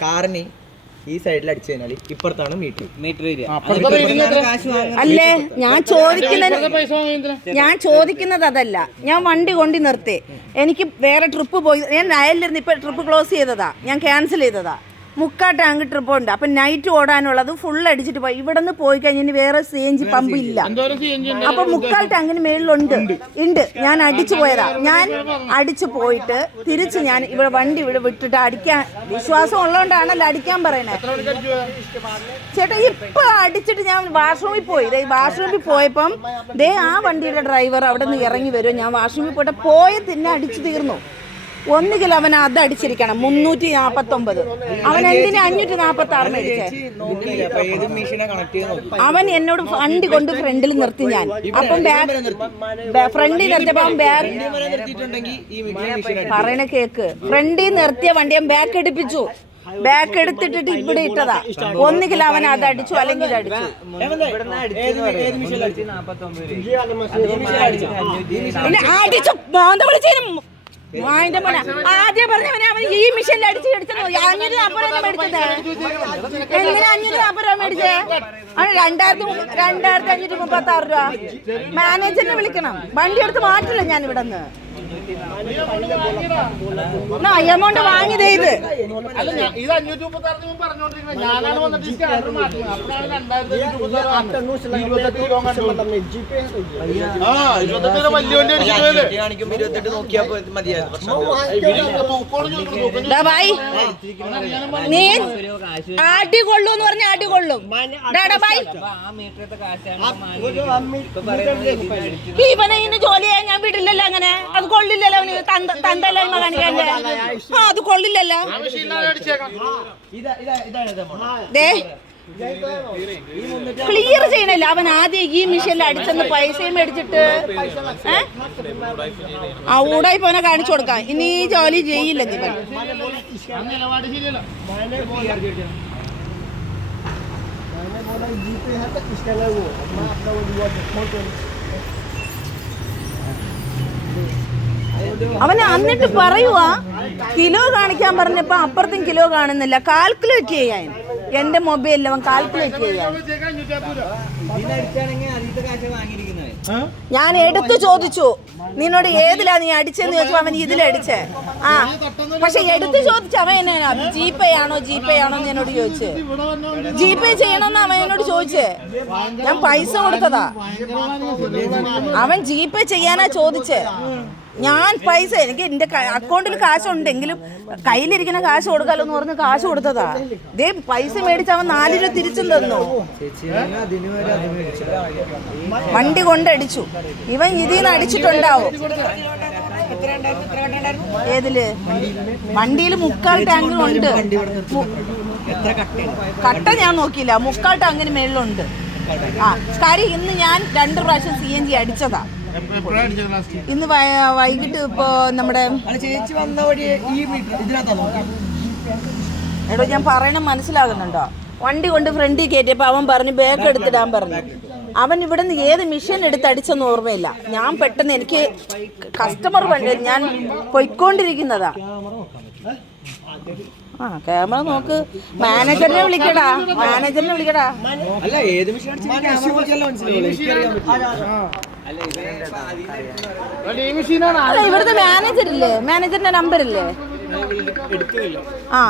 കാറിന് ഈ സൈഡിൽ അടിച്ചു കഴിഞ്ഞാൽ ഇപ്പുറത്താണ് മീറ്റർ മീറ്റർ അല്ലേ? ഞാൻ ചോദിക്കുന്നത് ഞാൻ ചോദിക്കുന്നത് അതല്ല. ഞാൻ വണ്ടി കൊണ്ടി നിർത്തി. എനിക്ക് വേറെ ട്രിപ്പ് പോയി. ഞാൻ അയലിരുന്ന് ഇപ്പൊ ട്രിപ്പ് ക്ലോസ് ചെയ്തതാ. ഞാൻ ക്യാൻസൽ ചെയ്തതാ. മുക്കാ ടാങ്ക് ട്രിപ്പ് ഉണ്ട്. അപ്പൊ നൈറ്റ് ഓടാനുള്ളത് ഫുൾ അടിച്ചിട്ട് പോയി. ഇവിടെ നിന്ന് പോയി കഴിഞ്ഞാൽ വേറെ സി എൻ ജി പമ്പ് ഇല്ല അപ്പൊ മുക്കാൽ ടാങ്കിന് മേളിലുണ്ട്. ഉണ്ട്. ഞാൻ അടിച്ചു പോയതാ. ഞാൻ അടിച്ചു പോയിട്ട് തിരിച്ച് ഞാൻ ഇവിടെ വണ്ടി ഇവിടെ വിട്ടിട്ട് അടിക്കാൻ വിശ്വാസം ഉള്ളതുകൊണ്ടാണല്ലോ അടിക്കാൻ പറയണേ. ചേട്ടാ ഇപ്പൊ അടിച്ചിട്ട് ഞാൻ വാഷ്റൂമിൽ പോയി. ദേ വാഷ്റൂമിൽ പോയപ്പം ദേ ആ വണ്ടിയുടെ ഡ്രൈവർ അവിടെ നിന്ന് ഇറങ്ങി വരും ഞാൻ വാഷ്റൂമിൽ പോയിട്ട് പോയ തന്നെ അടിച്ചു തീർന്നു. ഒന്നുകിൽ അവൻ അത് അടിച്ചിരിക്കണം. മുന്നൂറ്റി നാപ്പത്തി ഒമ്പത് അവൻ എന്തിനാ അഞ്ഞൂറ്റി നാപ്പത്തി ആറ് അവൻ എന്നോട് ഫണ്ട് കൊണ്ട് ഫ്രണ്ടിൽ നിർത്തി ഞാൻ. അപ്പം ഫ്രണ്ടിൽ നിർത്തിയപ്പോ ബാക്ക് പറയണ കേക്ക്. ഫ്രണ്ടിൽ നിർത്തിയ വണ്ടി ഞാൻ ബാക്ക് എടുപ്പിച്ചു. ബാക്ക് എടുത്തിട്ടിട്ട് ഇവിടെ ഇട്ടതാ. ഒന്നുകിൽ അവൻ അത് അടിച്ചു അല്ലെങ്കിൽ അടിച്ചു. നാപ്പത്തൊമ്പത് പിന്നെ അടിച്ചു മാന്ത വിളിച്ചതിനും മോനെ. ആദ്യം പറഞ്ഞവനെ അവൻ ഈ മിഷനിൽ അടിച്ച് എടുത്തത് അഞ്ഞൂറ് അപ്പുറം മേടിച്ചത്. എന്തിനാ അഞ്ഞൂറ്റി നാപ്പത് രൂപ മേടിച്ചേ? അവന് രണ്ടായിരത്തി രണ്ടായിരത്തി അഞ്ഞൂറ്റി മുപ്പത്തി ആറ് രൂപ. മാനേജറിനെ വിളിക്കണം. വണ്ടി എടുത്ത് മാറ്റില്ല ഞാൻ ഇവിടെ നിന്ന് എമൗണ്ട് വാങ്ങിയതേ ഇത്. നോക്കിയാൽ വലിയ വണ്ടി അടിച്ചിട്ട് പോയത്. കാണിക്കുമ്പോ ഇരുപത്തെട്ട് നോക്കിയാ പോ- മതിയായിരുന്നു പക്ഷെ തൂക്കോട് ചോദിച്ചു തൂക്കം ദാ ബായ് നീ ആട്ടി കൊള്ളൂ എന്ന് പറഞ്ഞ ആട്ടി കൊള്ളും. ഡാടാ ബായ് അപ്പൊ ആ മീറ്ററത്തെ കാശാണ് ഇപ്പൊ പറയുന്നത് ഇതിന് അടിച്ചു ഇവനെ ഇന്ന് ജോലി ചെയ്യാൻ ഞാൻ വിടില്ലല്ലോ അങ്ങനെ. അത് കൊള്ളില്ലല്ലോ അവന്. തന്ത തന്തല്ലായ്മ കാണിക്കാന്റെ ആ അത് കൊള്ളില്ലല്ലോ. ക്ലിയർ ചെയ്യണല്ലോ? അവൻ ആദ്യം ഈ മിഷനിൽ അടിച്ചെന്ന് പൈസയും മേടിച്ചിട്ട്? ആ ഊടായി പോനെ കാണിച്ചു കൊടുക്കാം. ഇനി ഈ ജോലി ചെയ്യില്ല നീ അവന് എന്നിട്ട് പറയുവാ കിലോ കാണിക്കാൻ പറഞ്ഞപ്പോ അപ്പുറത്തും കിലോ കാണുന്നില്ല. കാൽക്കുലേറ്റ് ചെയ്യാൻ. എന്റെ മൊബൈലിൽ അവൻ കാൽക്കുലേറ്റ് ചെയ്യാൻ. ഞാൻ എടുത്തു ചോദിച്ചു. നിന്നോട് ഏതിലാ നീ അടിച്ചെന്ന് ചോദിച്ചു അവൻ ഇതിലടിച്ചേ ആ. പക്ഷെ എടുത്തു ചോദിച്ചു അവൻ എന്നാ? ജിപേ ആണോ ജിപേ ആണോ എന്ന് എന്നോട് ചോദിച്ചു. ജിപേ വന്ന ജി പേ ചെയ്യണമെന്ന് അവൻ എന്നോട് ചോദിച്ചേ. ഞാൻ പൈസ കൊടുത്തതാ. അവൻ ജിപേ ചെയ്യാനാ ചോദിച്ചേ. ഞാൻ പൈസ എനിക്ക് എന്റെ അക്കൗണ്ടിൽ കാശുണ്ടെങ്കിലും കയ്യിലിരിക്കുന്ന കാശ് കൊടുക്കാലോ എന്ന് പറഞ്ഞ് കാശ് കൊടുത്തതാ. ഇതേ പൈസ മേടിച്ച് അവൻ നാല് രൂപ തിരിച്ചും തന്നു. വണ്ടി കൊണ്ടടിച്ചു. ഇവൻ ഇതിൽ നിന്ന് അടിച്ചിട്ടുണ്ടാവും. ഏതിൽ? വണ്ടിയിൽ മുക്കാൽ ടാങ്ക് ഉണ്ട്. കട്ട ഞാൻ നോക്കിയില്ല. മുക്കാൽ ടാങ്കിന് മേളിലുണ്ട്. ആ കാര്യം ഇന്ന് ഞാൻ രണ്ട് പ്രാവശ്യം സി എൻ ജി അടിച്ചതാ. ഇന്ന് വൈകിട്ട് ഇപ്പോ നമ്മുടെ ചേച്ചി വന്ന വഴി ഈ എടോ ഞാൻ പറയണം മനസ്സിലാകുന്നുണ്ടോ? വണ്ടി കൊണ്ട് ഫ്രണ്ടിൽ കയറ്റിയപ്പോ അവൻ പറഞ്ഞു ബാഗ് എടുത്തിടാൻ പറഞ്ഞു. അവൻ ഇവിടെ നിന്ന് ഏത് മിഷൻ എടുത്ത് അടിച്ചെന്ന് ഓർമ്മയില്ല. ഞാൻ പെട്ടെന്ന് എനിക്ക് കസ്റ്റമർ വണ്ടി ഞാൻ പൊയ്ക്കൊണ്ടിരിക്കുന്നതാ. ആ ക്യാമറ നോക്ക്. മാനേജറിനെ വിളിക്കടാ. മാനേജറിനെ വിളിക്കടാ. അല്ല ഏത് അല്ല ഇവിടുത്തെ മാനേജർ ഇല്ലേ? മാനേജറിന്റെ നമ്പർ ഇല്ലേ? ആ.